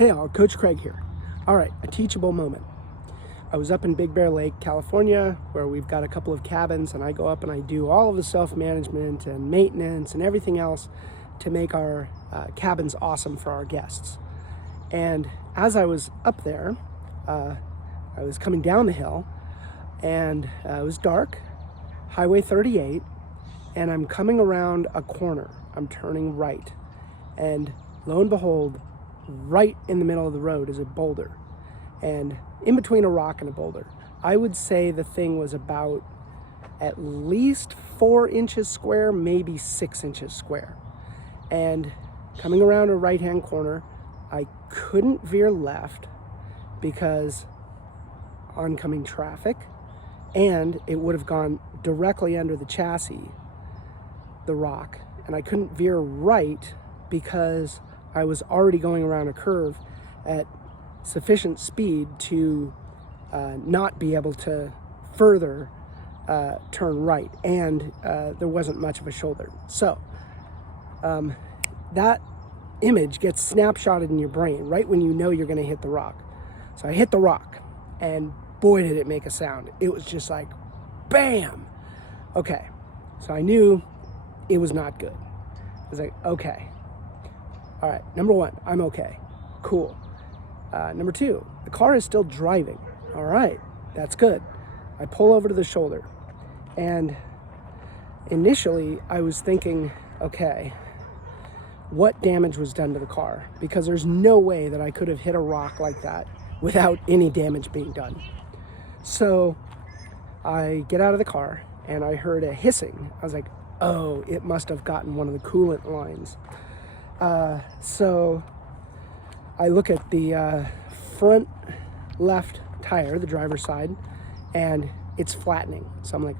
Hey all, Coach Craig here. All right, a teachable moment. I was up in Big Bear Lake, California, where we've got a couple of cabins, and I go up and I do all of the self-management and maintenance and everything else to make our cabins awesome for our guests. And as I was up there, I was coming down the hill, and it was dark, Highway 38, and I'm coming around a corner. I'm turning right, and lo and behold, right in the middle of the road is a boulder, and in between a rock and a boulder. I would say the thing was about at least 4 inches square, maybe 6 inches square. And coming around a right-hand corner, I couldn't veer left because oncoming traffic, and it would have gone directly under the chassis, the rock, and I couldn't veer right because I was already going around a curve at sufficient speed to not be able to further turn right, and there wasn't much of a shoulder. So that image gets snapshotted in your brain right when you know you're going to hit the rock. So I hit the rock, and boy did it make a sound. It was just like bam. Okay, so I knew it was not good. I was like, okay, all right, number one, I'm okay, cool. Number two, the car is still driving. All right, that's good. I pull over to the shoulder, and initially I was thinking, okay, what damage was done to the car? Because there's no way that I could have hit a rock like that without any damage being done. So I get out of the car and I heard a hissing. I was like, oh, it must have gotten one of the coolant lines. So I look at the front left tire, the driver's side, and it's flattening. So I'm like,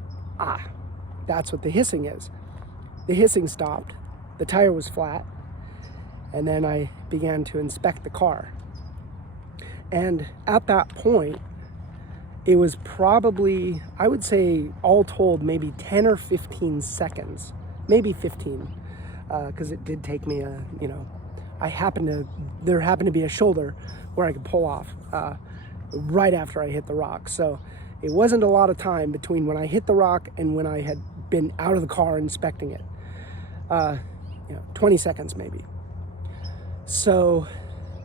that's what the hissing is. The hissing stopped, the tire was flat, and then I began to inspect the car. And at that point, it was probably, I would say, all told, maybe 10 or 15 seconds, maybe 15, because it did take me there happened to be a shoulder where I could pull off right after I hit the rock. So it wasn't a lot of time between when I hit the rock and when I had been out of the car inspecting it. 20 seconds maybe. So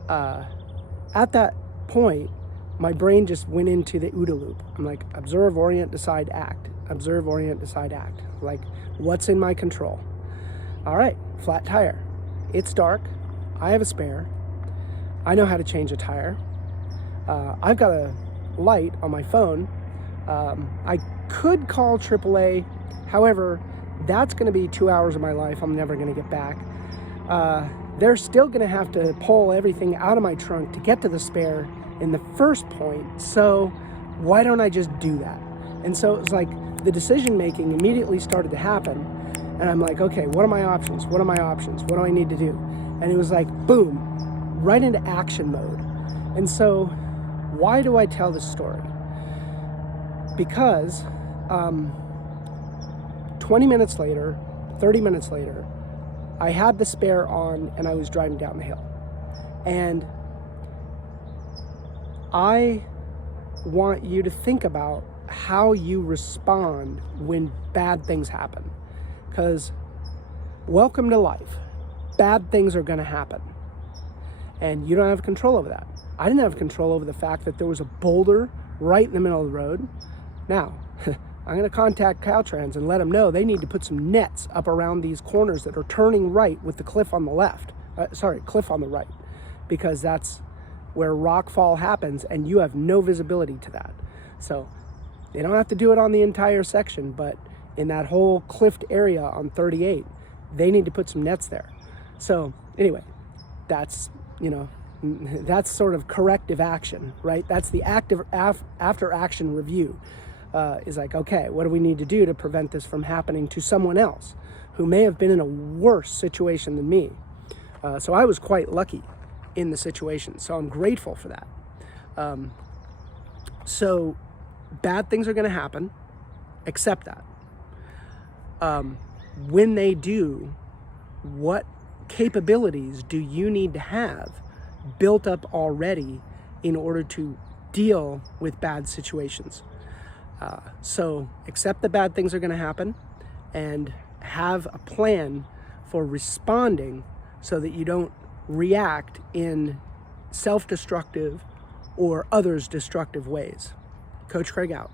at that point, my brain just went into the OODA loop. I'm like, observe, orient, decide, act. Observe, orient, decide, act. Like, what's in my control? All right, flat tire. It's dark. I have a spare. I know how to change a tire. I've got a light on my phone. I could call AAA. However, that's going to be 2 hours of my life I'm never going to get back. They're still going to have to pull everything out of my trunk to get to the spare in the first point, so why don't I just do that? And so it was like the decision making immediately started to happen, and I'm like, okay, what are my options? What are my options? What do I need to do? And it was like, boom, right into action mode. And so why do I tell this story? Because 20 minutes later, 30 minutes later, I had the spare on and I was driving down the hill. And I want you to think about how you respond when bad things happen. Because welcome to life. Bad things are going to happen. And you don't have control over that. I didn't have control over the fact that there was a boulder right in the middle of the road. Now, I'm going to contact Caltrans and let them know they need to put some nets up around these corners that are turning right with the cliff on the left. Cliff on the right. Because that's where rockfall happens, and you have no visibility to that. So they don't have to do it on the entire section, but in that whole cliffed area on 38, they need to put some nets there. So anyway, that's sort of corrective action, right? That's the after action review. Is like, okay, what do we need to do to prevent this from happening to someone else who may have been in a worse situation than me? So I was quite lucky in the situation, so I'm grateful for that. So bad things are going to happen. Accept that. When they do, what capabilities do you need to have built up already in order to deal with bad situations. So accept that bad things are going to happen and have a plan for responding so that you don't react in self-destructive or others destructive ways. Coach Craig out.